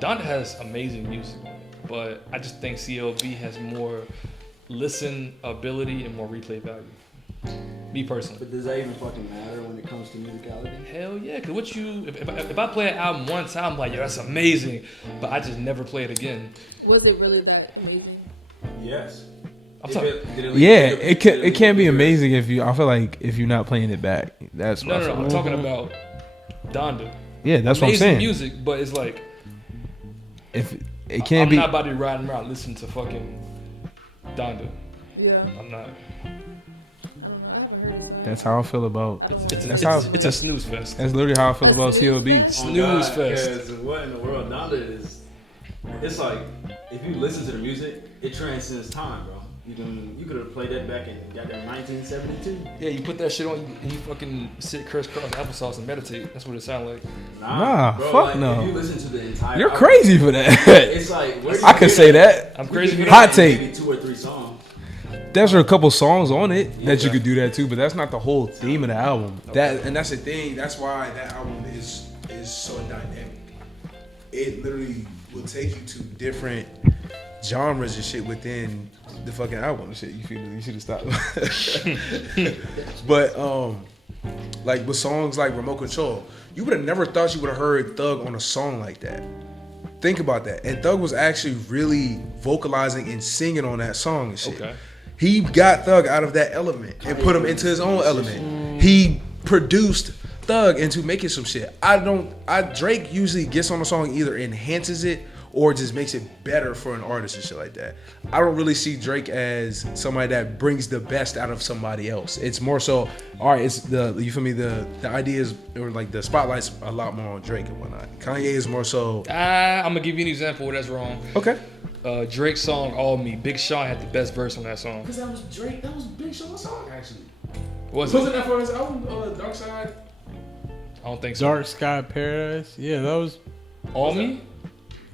Donna has amazing music, but I just think CLB has more listen ability and more replay value. Me personally. But does that even fucking matter when it comes to musicality? Hell yeah, cause what you if I play an album one time, I'm like, yo, that's amazing, but I just never play it again. Was it really that amazing? Yes. It can't be amazing if you. I feel like if you're not playing it back. That's what no. I'm talking about Donda. Yeah, that's amazing what I'm saying. Music, but it's like if it can't I'm not about to be riding around listening to fucking Donda. Yeah. I'm not. That's how I feel about. It's a snooze fest. That's literally how I feel about CLB. Snooze fest. Because what in the world Donda is? It's like if you listen to the music, it transcends time, bro. You could have played that back in goddamn 1972. Yeah, you put that shit on, and you fucking sit crisscross applesauce and meditate. That's what it sounds like. Nah, bro, fuck like, no. If you listen to the entire You're album, crazy for that. It's like I could say that. I'm crazy for that. Hot take. Maybe 2 or 3 songs. There's a couple songs on it that you could do that too, but that's not the whole theme of the album. That and that's the thing. That's why that album is so dynamic. It literally will take you to different genres and shit within the fucking album and shit. You feel me? You should have stopped. But like with songs like Remote Control, you would have never thought you would have heard Thug on a song like that. Think about that. And Thug was actually really vocalizing and singing on that song and shit. Okay. He got Thug out of that element and put him into his own element. He produced Thug into making some shit. Drake usually gets on a song, either enhances it or just makes it better for an artist and shit like that. I don't really see Drake as somebody that brings the best out of somebody else. It's more so, all right, it's you feel me, the ideas or like the spotlight's a lot more on Drake and whatnot. Kanye is more so. I'm gonna give you an example where that's wrong. Okay. Drake's song All Me. Big Sean had the best verse on that song. Because that was Drake, that was Big Sean's song actually. Wasn't that for his album, Dark Side? I don't think so. Dark Sky Paradise. Yeah, that was All Me?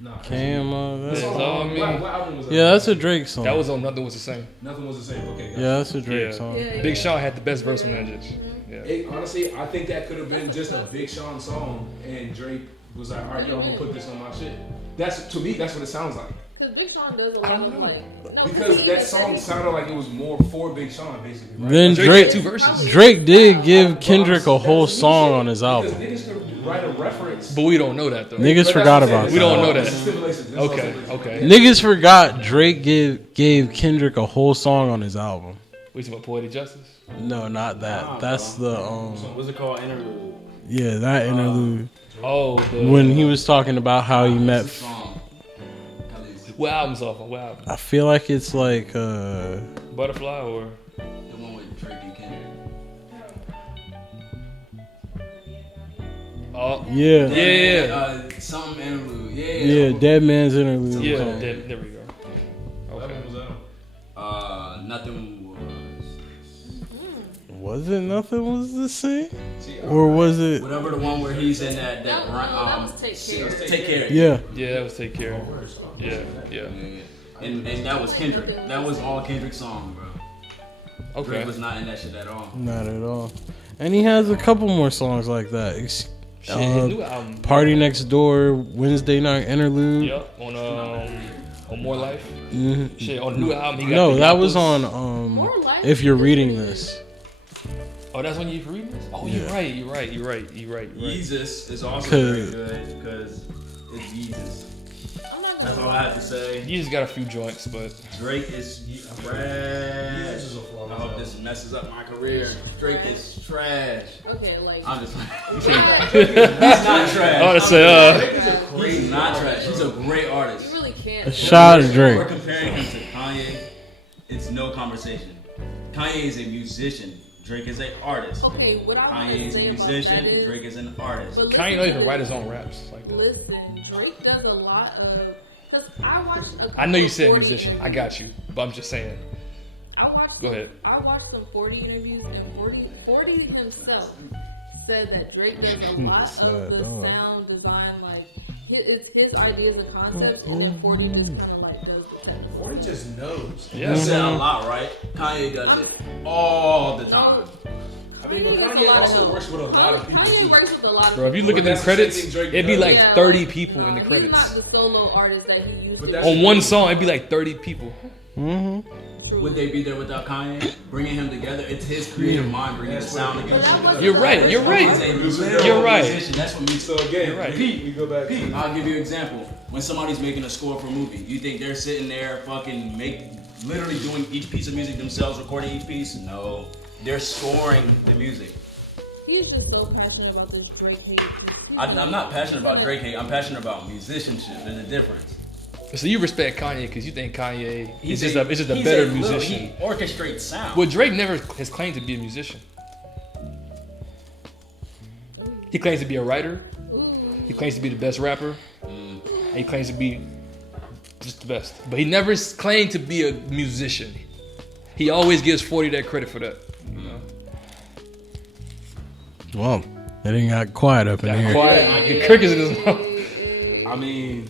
No. Cam. It's All Me. What album was that? Yeah, that's a Drake song. That was on Nothing Was the Same. Nothing was the same. Okay. Yeah, that's a Drake Yeah. song. Big Sean had the best verse on that bitch. Yeah. Honestly, I think that could have been just a Big Sean song, and Drake was like, "All right, yo, I'm gonna put this on my shit." To me, that's what it sounds like. Because Big Sean does a lot of like. No, Because that song sounded like it was more for Big Sean, basically. Right? Then Drake had 2 verses. Drake did give Kendrick a whole song on his album. Because niggas could write a reference. But we don't know that though. Niggas forgot about We that. don't know that. Okay. Okay. Niggas forgot Drake gave Kendrick a whole song on his album. We talking about Poetic Justice? No, not that. That's the What's it called? Interlude. yeah, that interlude Oh, when he was talking about how he met. what album's off on? What album? I feel like it's like Butterfly or? The one with Drake and Kendrick. Oh, yeah, yeah. Something interlude. yeah, Dead Man's interlude. Yeah, song. there we go. Okay. Nothing was. Was it Nothing Was the Same? Or was it? Whatever the one where he's in that that was Take Care. Take Care. Yeah. Yeah, that was Take Care. Yeah. And that was Kendrick. That was all Kendrick's song, bro. Okay. Drake was not in that shit at all. Not at all. And he has a couple more songs like that. Shit, his new album. Party Next Door, Wednesday Night Interlude. Yep, on More Life. Mm-hmm. Shit, on the new album, he got No, the that was Yappos. on More Life? If You're Reading This. Oh, that's when you reading this? Oh, you're right. Yeezus is also very good because it's Yeezus. I'm not That's gonna all I have to say. You just got a few joints, but Drake is trash. I hope this messes up my career. Drake is trash. Okay, like. I'm just He's he's not trash. I want to say, He's not trash. He's a great artist. You really can't. A shot of We're Drake. comparing him to Kanye. It's no conversation. Kanye is a musician. Drake is an artist. Okay, what I Kanye want to is a say about that musician. is, Drake is an artist. but Kanye don't even write his own raps like that. Listen, Drake does a lot of. Because I watched. I know you said 40 musician. I got you, but I'm just saying. Go ahead. I watched some 40 interviews, and 40 himself said that Drake does a lot of the sound design, like it's his ideas and concepts, and then 40 just kind of like goes with it. 40 just knows. Yeah. You said a lot, right? Kanye does it all the time. I mean, but Kanye also works with a lot of people Kanye too. works with a lot of Bro, if you people. look at the But that's the credits, same thing Drake it'd be does. like Yeah, 30 people in the He's credits. not the solo artist that he used But to that's be. On one song, it'd be like 30 people. Would they be there without Kanye? Bringing him together, it's his creative mind bringing the sound together. You're right. You're He's right. a literal You're right. musician. That's what makes So again, You're right. Pete, we go back. Pete, I'll give you an example. When somebody's making a score for a movie, you think they're sitting there literally doing each piece of music themselves, recording each piece? No. They're scoring the music. He's just so passionate about this Drake hate. I'm not passionate about Drake hate, I'm passionate about musicianship. There's a difference. So you respect Kanye because you think Kanye is He's just a better He musician. orchestrates sound. Well, Drake never has claimed to be a musician. He claims to be a writer. He claims to be the best rapper. And he claims to be just the best. But he never claimed to be a musician. He always gives 40 that credit for that. You know? Well, it ain't got quiet up in That here. quiet, like the crickets in his mouth. I mean,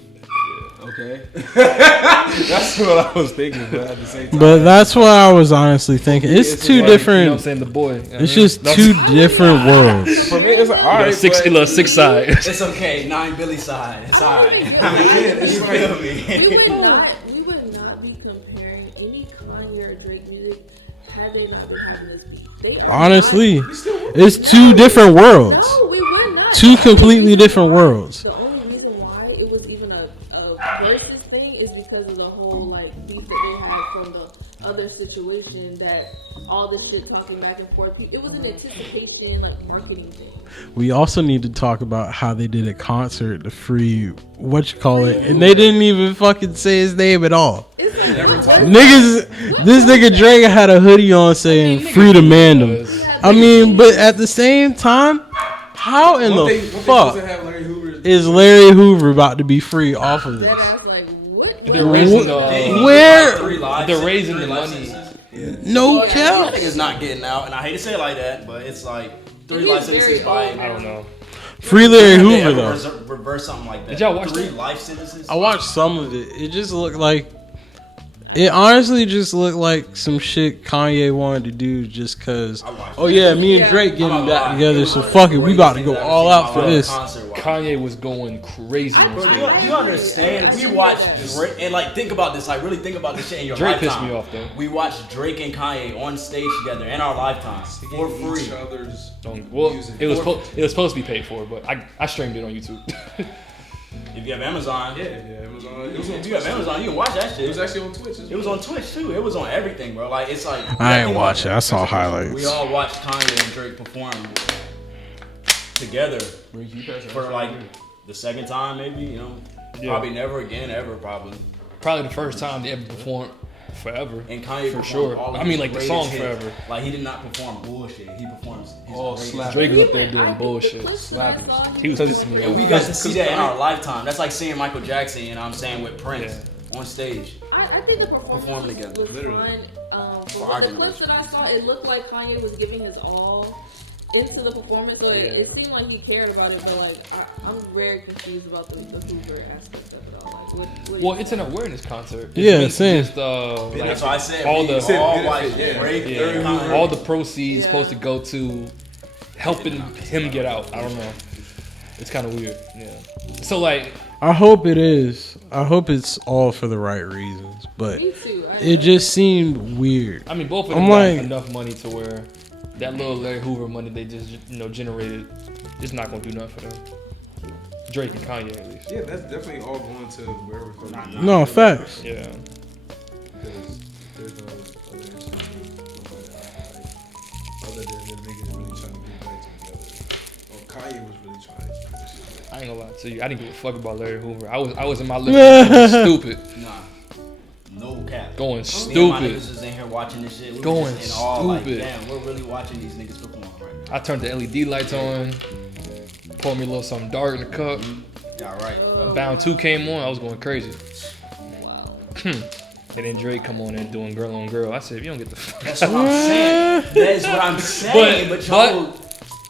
okay. That's what I was thinking, but at the same time. But that's what I was honestly thinking. It's two You know what I'm different. saying? The boy. It's just two different worlds. For me, it's like, all right, Six, but- little six side. It's okay, 9 Billy side. It's alright. it's You like, feel me? We would not be comparing any Kanye or Drake music had they not been having this beat. They are Honestly, not- it's two different worlds. No, we would not. Two completely different worlds. The only reason why it was even a versus thing is because of the whole like beef that they had from the other situation that all this shit talking back and forth. It was an anticipation like marketing thing. We also need to talk about how they did a concert, the free and they didn't even fucking say his name at all. It's like, Niggas, this nigga Drake had a hoodie on saying "Free to Mandem." I mean, but at the same time, how in the fuck is Larry Hoover about to be free off of this? that ass like what? They're raising Where? they're raising the money. No I cap. think it's not getting out, and I hate to say it like that, but it's like 3 He's life sentences very by. old. I don't know. Free Larry Have they Hoover ever though. reverse something like that. Did y'all watch 3 that? life sentences? I watched some of it. It just looked like. It honestly just looked like some shit Kanye wanted to do just cause. Oh yeah, me and Drake getting back together, so fuck it, we about to go all out for this. Kanye was going crazy. on Bro, do stage. you understand? We watched Drake, and like think about this. Like really think about this shit in your Drake lifetime. pissed me off, though. We watched Drake and Kanye on stage together in our lifetime for free. Each other's Well, music. it was supposed to be paid for, but I streamed it on YouTube. If you have Amazon, Yeah, it was on. It was on if you have Twitch. Amazon, you can watch that shit. It was actually on Twitch. It was on Twitch too. It was on everything, bro. Like it's like I ain't watch it. I saw highlights. We all watched Kanye and Drake perform together for like the second time, maybe. You know, Yeah. probably never again, ever probably. Probably the first time they ever performed forever. And Kanye For performed sure. all of I mean, his like, the greatest song hits. Forever. Like he did not perform bullshit. He performs his All greatest slap. Drake was up there I doing think bullshit. the clips that I Slapping. saw, He was pissing me And we off. got to see that in our lifetime. That's like seeing Michael Jackson, you know what I'm saying, with Prince on stage. I think the performance Performing together, was literally. fun. For From our the clips that I saw, it looked like Kanye was giving his all into the performance. So it seemed like he cared about it, but like I'm very confused about the Hoover aspect of it all. Like, what Well, it's an awareness concert. It's Yeah, meant to same. Just, like, That's why I said all we the all benefit, watched yeah. Drake, yeah, Kanye. all the proceeds supposed to go to helping him get out. I don't know. It's kind of weird. Yeah. So like, I hope it is. I hope it's all for the right reasons, but me too. it just seemed weird. I mean, both of I'm them got like- enough money to where that little Larry Hoover money they just generated, it's not gonna do nothing for them. Drake and Kanye at least. Yeah, that's definitely all going to wherever it's going. No facts. Yeah. Because there's no other instances, other than them niggas really trying to get back together. Or Kanye was really trying to get this shit back. I ain't gonna lie to you. I didn't give a fuck about Larry Hoover. I was in my living room going stupid, Nah, no cap. going Me and my stupid. niggas was in here watching this shit. We Going were just in awe, like, stupid. damn, we're really watching these niggas perform right now. I turned the LED lights on, poured me a little something dark in the cup. Yeah, right. Bound 2 came on, I was going crazy. Wow. And then Drake come on and doing Girl on Girl. I said, if you don't get the fuck That's what I'm saying. That is what I'm saying. But y'all,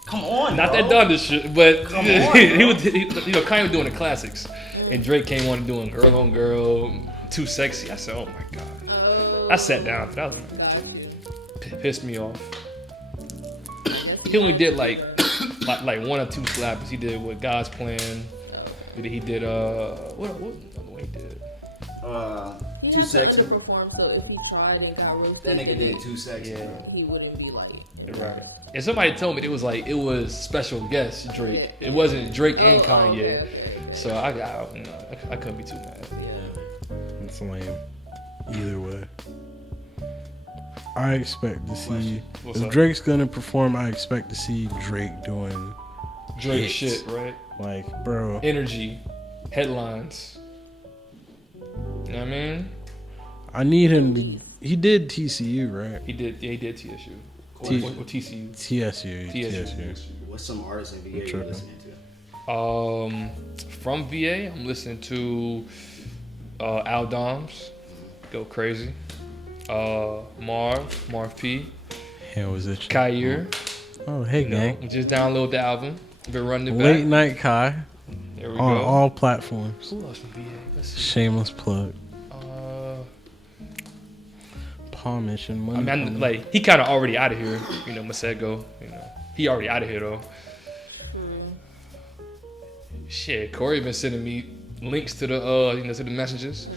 come on, Not bro. that Donna shit, but Come on, he bro. was, Kanye was doing the classics, and Drake came on and doing Girl on Girl, Too Sexy. I said, oh my god. I sat down. That was, Got you. pissed me off. Yes, He only did like one or two slappers. He did with God's Plan. He did what other one he did? 2 Seconds. He performed, so if he tried it, got roasted. That nigga did 2 Seconds. Yeah. He wouldn't be like. Right. And somebody told me it was special guest Drake. It wasn't Drake and Kanye. So I couldn't be too mad. It's lame. Either way. I expect to see What's if up? Drake's gonna perform. I expect to see Drake doing Drake hits. shit, right? Like, bro. Energy, headlines. You know what I mean? I need him to. He did TCU, right? He did TSU. Or TCU. TSU. What's some artists in VA you're tripping. listening to? From VA, I'm listening to Al Doms, Go Crazy. Marv P. Hell was it? Kair. Oh, hey, You know, gang. just download the album. Been running it Late back. Night Kai There we on go. all platforms. Who else from VA? Let's see. Shameless plug. Paul mentioned I money. mean, coming. like he kind of already out of here. You know, Masego. You know, he already out of here though. Shit, Corey been sending me links to the to the messages.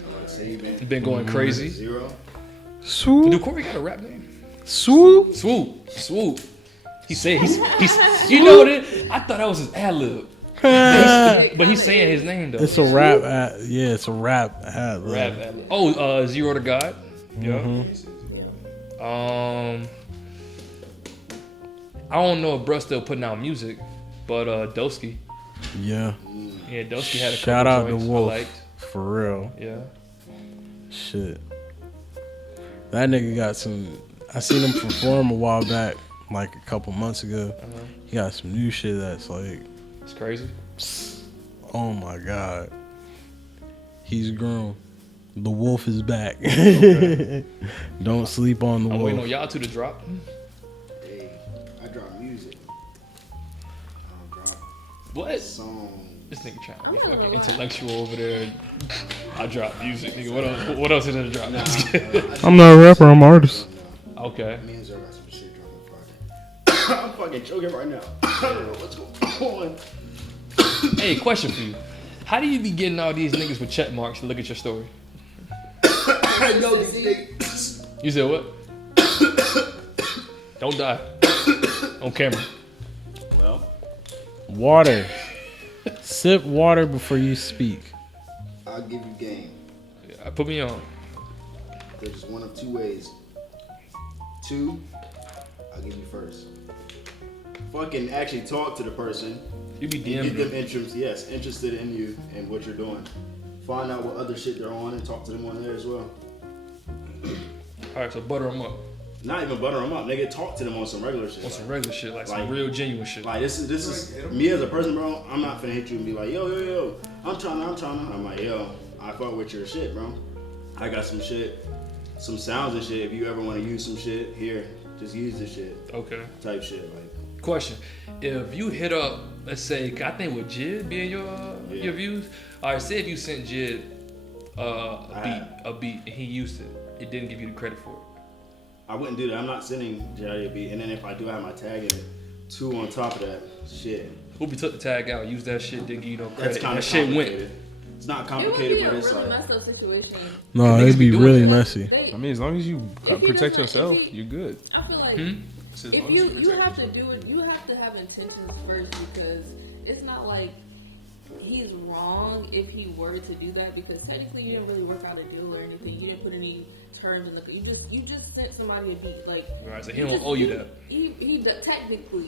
Been going crazy. Zero. Do Swoop. Corey got a rap name? Swoop. Swoop. He said he's you know what it is? I thought that was his ad lib. But he's saying his name though. It's a rap. It's a rap. Ad lib. Rap ad lib. Oh, Zero to God. Yeah. I don't know if bruh still putting out music, but Dosky. Yeah. Yeah, Dosky had a Shout couple out to joints I Wolf. liked. For real. Yeah. Shit. That nigga got some. I seen him perform a while back, like a couple months ago. He got some new shit that's like, It's crazy. oh my god. He's grown. The wolf is back. Don't sleep on the I'm wolf. waiting on y'all two to drop. Hey, I drop music. I don't drop What? songs. This nigga trying to be I'm not fucking gonna lie. intellectual over there. I drop music, nigga. What else is there to drop? I'm not a rapper, I'm an artist. Okay. Me and Zara got some shit dropping Friday. I'm fucking choking right now. I don't know what's going on. Hey, question for you. How do you be getting all these niggas with check marks to look at your story? I know these niggas. You said what? Don't die. On camera. Well, Water. Sip water before you speak. I'll give you game. Put me on. There's just one of two ways. 2, I'll give you first. Fucking actually talk to the person. You be Get DMing them them. interested in you and what you're doing. Find out what other shit they're on and talk to them on there as well. Alright, so butter them up. Not even butter them up, nigga. Talk to them on some regular shit. On some regular shit, like some Like- real genuine shit. Like this is me as a person, bro. I'm not finna hit you and be like, yo. I'm trying. I'm like, yo, I fuck with your shit, bro. I got some shit, some sounds and shit. If you ever want to use some shit, here, just use this shit. Okay. Type shit, like. Question: if you hit up, let's say, I think with Jid being your views. All right, say if you sent Jid a beat and he used it didn't give you the credit for it. I wouldn't do that. I'm not sending Jerry a beat, and then if I do have my tag in it, 2 on top of that, shit. Hope you took the tag out, used that shit, didn't give you no That's credit. kind That of shit complicated. went. It's not It would complicated, be a but it's really like. messed up situation. No, Niggas it'd be be doing really that. messy. They, I mean, as long as you If he protect doesn't- yourself, if he- you're good. I feel like if you have to do it, you have to have intentions first, because it's not like he's wrong if he were to do that, because technically you didn't really work out a deal or anything. You didn't put any terms in the. You just sent somebody a beat, like. Right, so he don't owe you that. He technically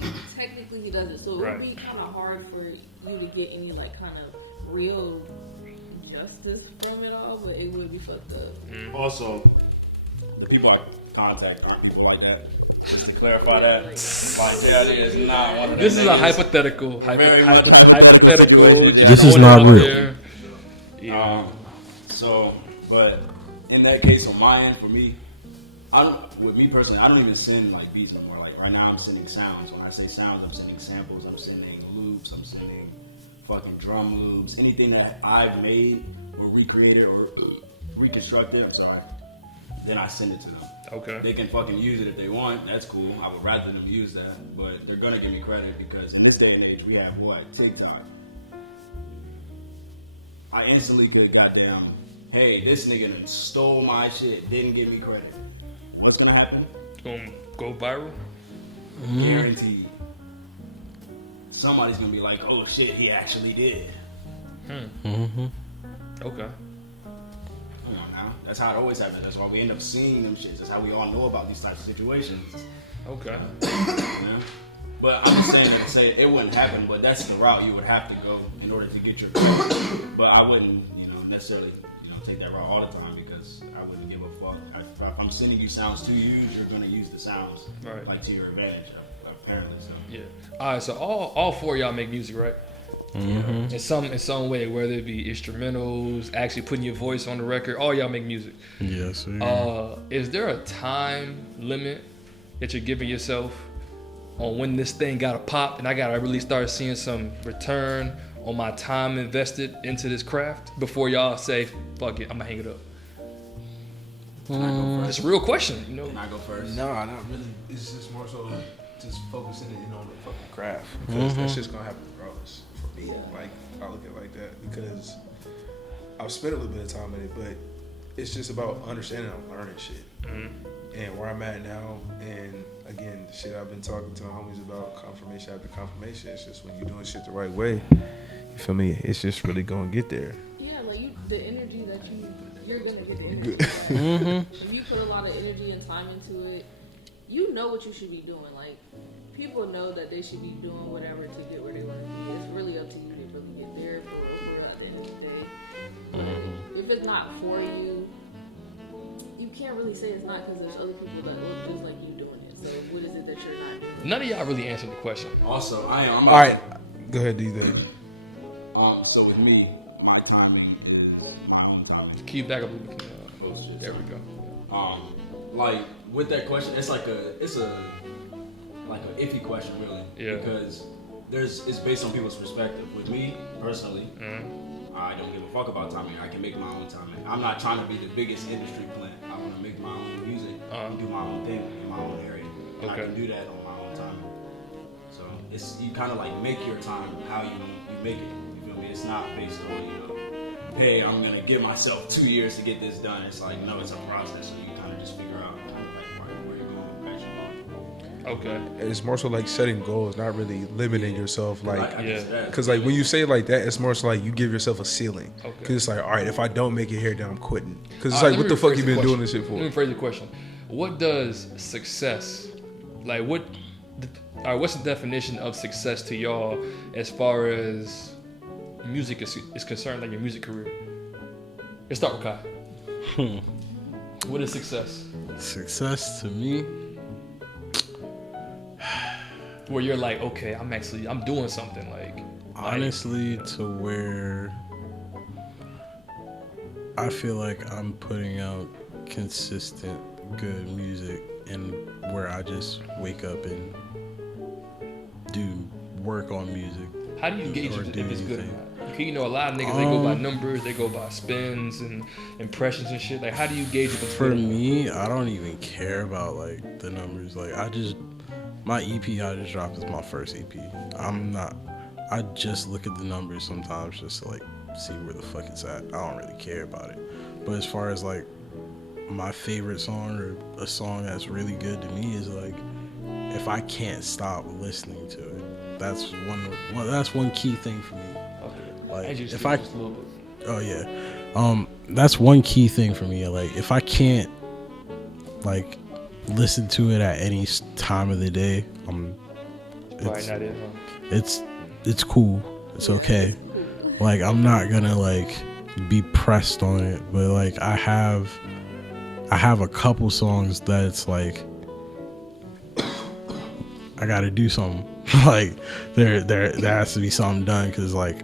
he does it. So it Right. would be kind of hard for you to get any like kind of real justice from it all, but it would be fucked up. Also, the people I contact aren't people like that. Just to clarify that, like JID is not one of them. This is a niggas. hypothetical. Very much Hypothetical. just This is throwing not it out real. there. Yeah. So, but in that case, on my end, for me, with me personally, I don't even send like beats anymore. Like right now, I'm sending sounds. When I say sounds, I'm sending samples. I'm sending loops. I'm sending fucking drum loops. Anything that I've made or recreated or reconstructed. I'm sorry. then I send it to them. Okay. They can fucking use it if they want. That's cool. I would rather them use that, but they're gonna give me credit because in this day and age we have what? TikTok. I instantly click goddamn, hey, this nigga done stole my shit, didn't give me credit. What's gonna happen? It's gonna go viral. Guaranteed. Somebody's gonna be like, oh shit, he actually did. Mm-hmm. Okay. Come on now. That's how it always happens. That's why we end up seeing them shits. That's how we all know about these types of situations. Okay. You know? But I'm just saying that to say it wouldn't happen, but that's the route you would have to go in order to get your credit. But I wouldn't, necessarily, take that route all the time because I wouldn't give a fuck. If I'm sending you sounds to use, you're gonna use the sounds to your advantage, apparently. So yeah. All right. So all four of y'all make music, right? Mm-hmm. In some way, whether it be instrumentals, actually putting your voice on the record, all y'all make music. Yes. Sir. Is there a time limit that you're giving yourself on when this thing gotta pop and I gotta really start seeing some return on my time invested into this craft before y'all say, fuck it, I'm gonna hang it up? Can I go first? It's a real question, Can I go first? No, not really. It's just more so just focusing in on the fucking craft because that's just gonna happen regardless for me. Like I look at it like that because I've spent a little bit of time in it, but it's just about understanding and learning shit. And where I'm at now, and again, the shit I've been talking to my homies about, confirmation after confirmation. It's just when you're doing shit the right way, you feel me? It's just really gonna get there. Yeah, like the energy that you're gonna get the energy. If you put a lot of energy and time into it, you know what you should be doing. Like people know that they should be doing whatever to get where they want to be. It's really up to you to really get there for real at the end of the day. But if it's not for you, you can't really say it's not because there's other people that look just like you doing it. So what is it that you're not doing? None of y'all really answered the question. Also, I'm All right, go ahead, D. So with me, my timing is my own timing. Can you back up a little bit? Shit. There we go. Like with that question, it's a iffy question, really. Yeah. Because it's based on people's perspective. With me personally, I don't give a fuck about timing. I can make my own timing. I'm not trying to be the biggest industry plant. I want to make my own music and do my own thing in my own area. And I can do that on my own timing. So it's you kind of like make your time how you make it. You feel me? It's not based on hey, I'm gonna give myself 2 years to get this done. It's like no, it's a process. So you kind of just figure out kind of like where you're going, where you're going. Okay. It's more so like setting goals, not really limiting yourself. Like, Yeah. because like when you say it like that, it's more so like you give yourself a ceiling. Okay. Because it's like, all right, if I don't make it here, then I'm quitting. Because it's All like, right, what the fuck you been question. doing this shit for? Let me phrase the question. What does success, like what's the definition of success to y'all as far as music is concerned, like your music career? Let's start with Kai. What is success? Success to me, Where you're like, okay, I'm doing something like. honestly, to where I feel like I'm putting out consistent good music and where I just wake up and do work on music. How do you gauge Or if do it's good or anything. not? Because a lot of niggas, they go by numbers, they go by spins and impressions and shit. Like, how do you gauge if it's For good or not? me, I don't even care about like the numbers. Like my EP I just dropped is my first EP. I just look at the numbers sometimes just to like see where the fuck it's at. I don't really care about it. But as far as like my favorite song or a song that's really good to me is like if I can't stop listening to it. That's one key thing for me. Like if I just a little bit. Oh yeah. That's one key thing for me. Like if I can't like listen to it at any time of the day, Right, not it, huh? it's cool. It's okay. Like I'm not gonna like be pressed on it, but like I have a couple songs that it's like I gotta do something. Like there has to be something done because like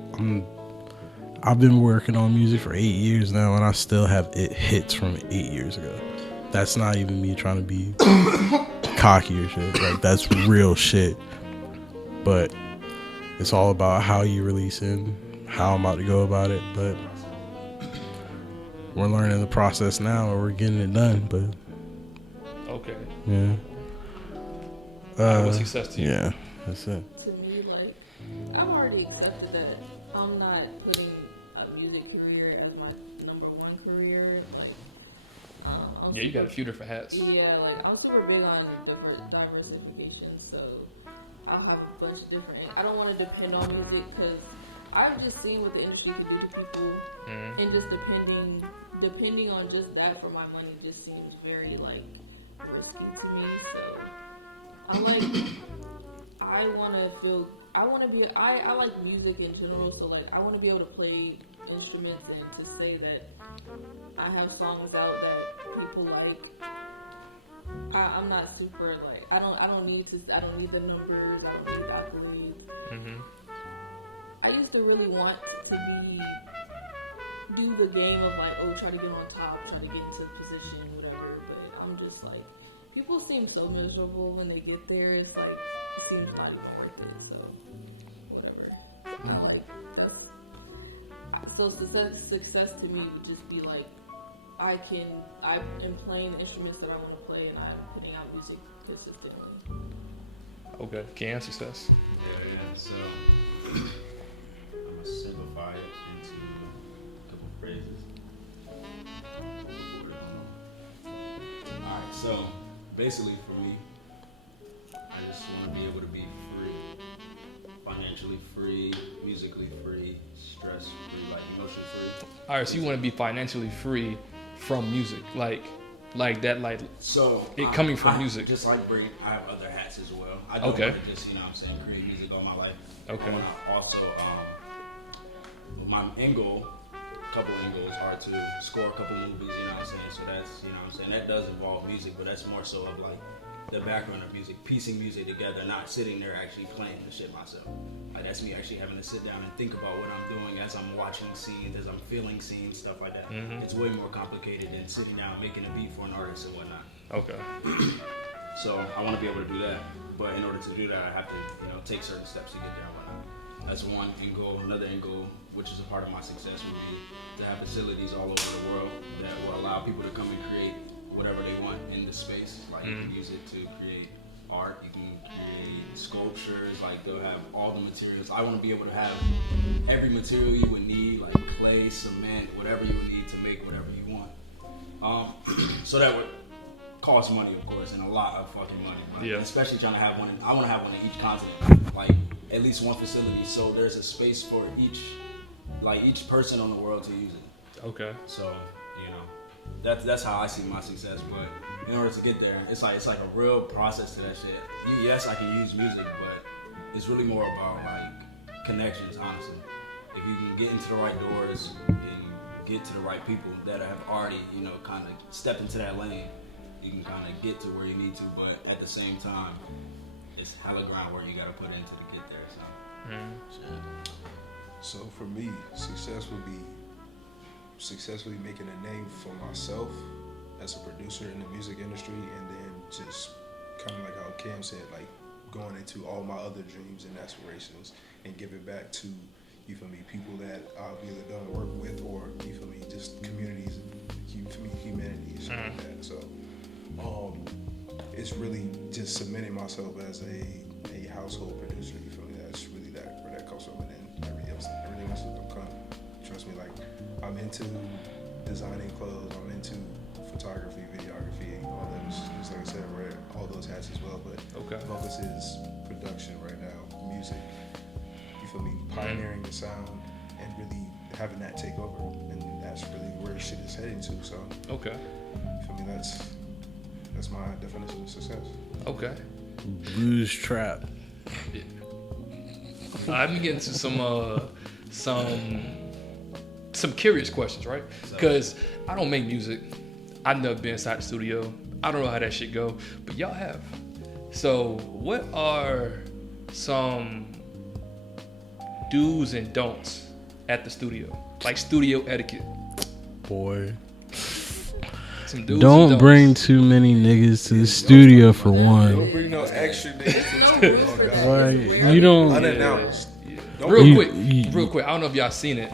I've been working on music for 8 years now and I still have hits from 8 years ago. That's not even me trying to be cocky or shit. Like that's real shit. But it's all about how you release it, how I'm about to go about it. But we're learning the process now, and we're getting it done. But Okay. yeah, What's success to you? yeah, that's it. To me, like, I've already accepted that I'm not putting a music career as my number one career. Like, Yeah, you got a few different hats. yeah, like I'm super big on diversification, so I'll have a bunch of different. I don't want to depend on music because I've just seen what the industry can do to people, and just depending on just that for my money just seems very like risky to me. So I'm like, I like music in general, so like I want to be able to play instruments and to say that I have songs out that people like. I'm not super like I don't need the numbers. I don't need accolades. I used to really want to do the game of like, oh, try to get on top, try to get into a position, whatever. But I'm just like, people seem so miserable when they get there. It's like, it seems not even worth it. So, whatever. I like that. So success to me would just be like, I am playing the instruments that I want to play, and I'm putting out music consistently. Okay. Can success? Yeah. So I'm gonna simplify it into a couple phrases. Alright, so basically for me, I just want to be able to be free. Financially free, musically free, stress free, like emotion free. All right, so you want to be financially free from music, like that, like So it coming from music. Just like I have other hats as well. I don't want to just, create music all my life. Okay. I want to also, my end goal, a couple end goals are to score a couple movies, So that's, that does involve music, but that's more so of like the background of music, piecing music together, not sitting there actually playing the shit myself. Like that's me actually having to sit down and think about what I'm doing as I'm watching scenes, as I'm feeling scenes, stuff like that. It's way more complicated than sitting down making a beat for an artist and whatnot. Okay. So I want to be able to do that, but in order to do that, I have to, take certain steps to get there and whatnot. That's one end goal. Another end goal, which is a part of my success, would be to have facilities all over the world that will allow people to come and create whatever they want in the space. Like you can use it to create art, you can create sculptures, like they'll have all the materials. I want to be able to have every material you would need, like clay, cement, whatever you would need to make whatever you want. So that would cost money, of course, and a lot of fucking money. Like, especially trying to have one. I want to have one in each continent, like at least one facility. So there's a space for each person on the world to use it. Okay. So that's how I see my success. But in order to get there, it's like a real process to that shit. Yes, I can use music, but it's really more about like connections, honestly. If you can get into the right doors and get to the right people that have already, kind of stepped into that lane, you can kind of get to where you need to. But at the same time, it's hella groundwork you got to put into to get there. So for me, success would be successfully making a name for myself as a producer in the music industry, and then just kind of like how Cam said, like going into all my other dreams and aspirations and giving back to, you feel me, people that I've either done work with or, you feel me, just communities and, you feel me, humanity and shit like that. So it's really just cementing myself as a household producer, you feel me. That's really where that comes from, and then everything else will come. Trust me, like I'm into designing clothes, I'm into photography, videography, all those. Just like I said, I wear all those hats as well. But focus is production right now, music. You feel me? Pioneering the sound and really having that take over, and that's really where shit is heading to. So you feel me? That's my definition of success. Okay. Blues trap. Yeah. I've been getting to some curious questions, right? Because I don't make music. I've never been inside the studio. I don't know how that shit go, but y'all have. So what are some do's and don'ts at the studio? Like studio etiquette. Boy. Some do's Don't and don'ts. bring too many niggas to the studio for one. Don't bring no extra niggas to the studio. Like, you don't. Unannounced. Real quick. I don't know if y'all seen it.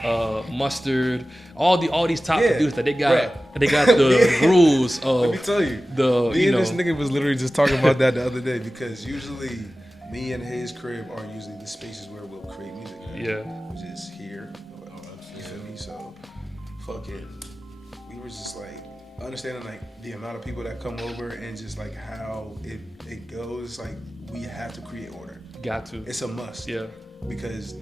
Mustard, all these top producers that they got the rules of. Let me tell you, me and this nigga was literally just talking about that the other day because usually me and his crib are usually the spaces where we'll create music. At, yeah, which is here. You feel me? So fuck it. We were just like understanding like the amount of people that come over and just like how it goes. Like we have to create order. Got to. It's a must. Yeah. Because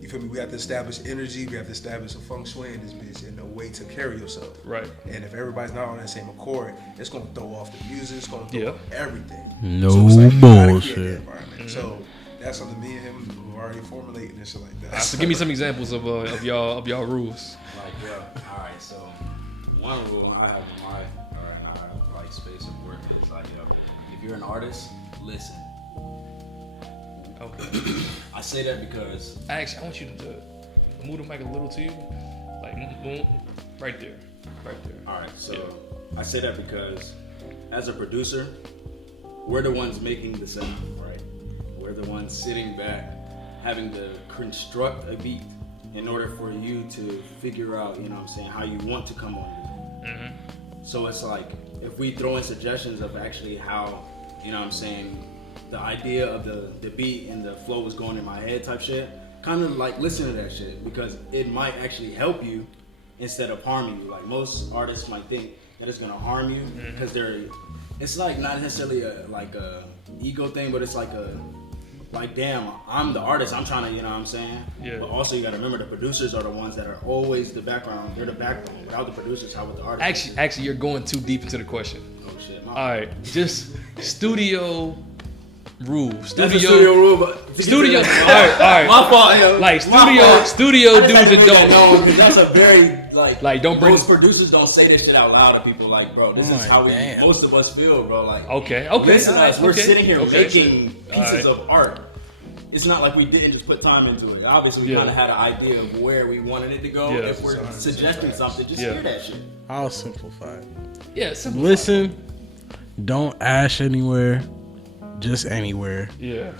you feel me, we have to establish energy, we have to establish a feng shui in this bitch and a way to carry yourself. Right. And if everybody's not on that same accord, it's gonna throw off the music, it's gonna throw off everything. No so bullshit. So that's something me and him were already formulating and shit like that. So give me some examples of y'all rules. Like, yeah, all right. So one rule I have in my like space of work is like, if you're an artist, listen. Okay. I say that because Actually, I want you to move the mic a little to you, like right there. All right, so I say that because as a producer, we're the ones making the sound, right? We're the ones sitting back, having to construct a beat in order for you to figure out, you know what I'm saying, how you want to come on it. Mm-hmm. So it's like, if we throw in suggestions of actually how, you know what I'm saying, the idea of the beat and the flow was going in my head type shit, kind of like listen to that shit because it might actually help you instead of harming you. Like most artists might think that it's gonna harm you because it's like not necessarily a ego thing, but it's like damn, I'm the artist, I'm trying to, you know what I'm saying? Yeah. But also you gotta remember the producers are the ones that are always the background, they're the backbone. Without the producers, how would the artist? Actually, you're going too deep into the question. Oh shit. All right, just studio rules. That's a studio rule, but studio. All right. My fault. Yo. Like studio dudes that don't know. That's a very like don't bring. Most producers don't say this shit out loud to people. Like, bro, this is how most of us feel, bro. Like, okay. Listen to us. We're sitting here making pieces of art. It's not like we didn't just put time into it. Obviously, we kind of had an idea of where we wanted it to go. Yeah, if we're suggesting something, just hear that shit. I'll simplify it. Yeah, simplify. Listen, don't ash anywhere. Just anywhere. Yeah.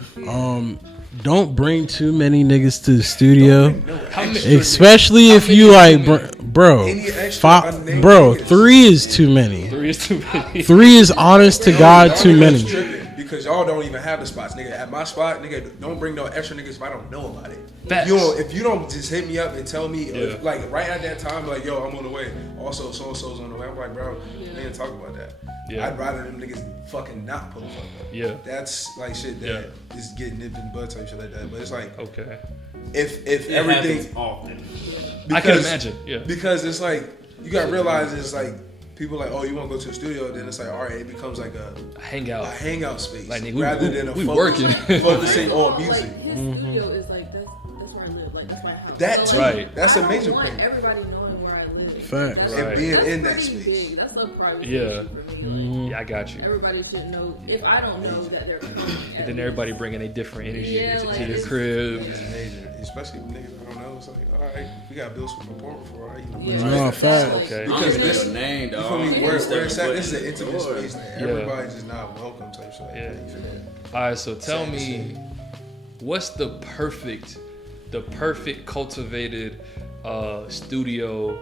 Don't bring too many niggas to the studio, especially if you like, bro. 3 is too many. 3 is too many. 3 is honest to God too many. Because y'all don't even have the spots, nigga. At my spot, nigga, don't bring no extra niggas if I don't know about it. If you don't just hit me up and tell me, like right at that time, like, yo, I'm on the way. Also, so and so's on the way. I'm like, bro, we didn't talk about that. Yeah. I'd rather them niggas fucking not pull the fuck up. Yeah. That's like shit that is getting nipped in the butt type shit like that. But it's like, okay, if everything often, I can imagine. Yeah. Because it's like you gotta realize it's like. People like, oh, you want to go to the studio? Then it's like, all right, it becomes like a hangout space, like, rather than focusing on music. Like, his studio is like that's where I live. Like that's my house. That too. Right. That's a major point. thing. Everybody knowing where I live. Facts. And being in that space. space. That's a private thing for me. Yeah, I got you. Everybody should know. If I don't know that they're coming. And then everybody bringing a different energy to your crib. It's major, especially with niggas I don't know. It's like, all right, we got bills from apartment before, right? No, facts. Okay. Because this name, dog. You feel me? Where it's at, this is an intimate space. Like, everybody's just not welcome type shit. Like All right, so tell me, what's the perfect cultivated studio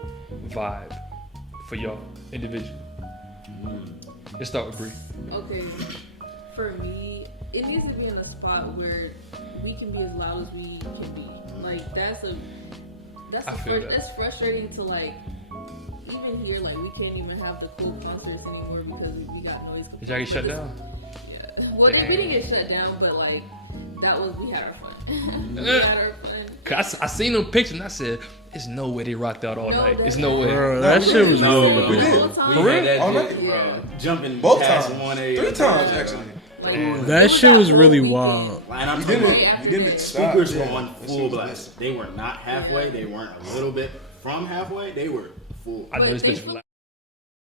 vibe for y'all individually? Let's start with Bree. Okay, for me, it needs to be in a spot where we can be as loud as we can be. Like that's frustrating to like even here. Like we can't even have the cool concerts anymore because we got noise. Did y'all get shut down? Yeah. Well, we didn't get shut down, but like we had our fun. We had our fun. Cause I seen them pictures and I said, "There's no way they rocked out all night. There's no way." Bro, that shit was really we did. For real? All night, bro. Jumping both past times. 1 a.m. 3 times actually. That shit was really wild. And I'm You talking didn't speakers were on full blast. They were not halfway. They weren't a little bit from halfway. They were full. I know this bitch.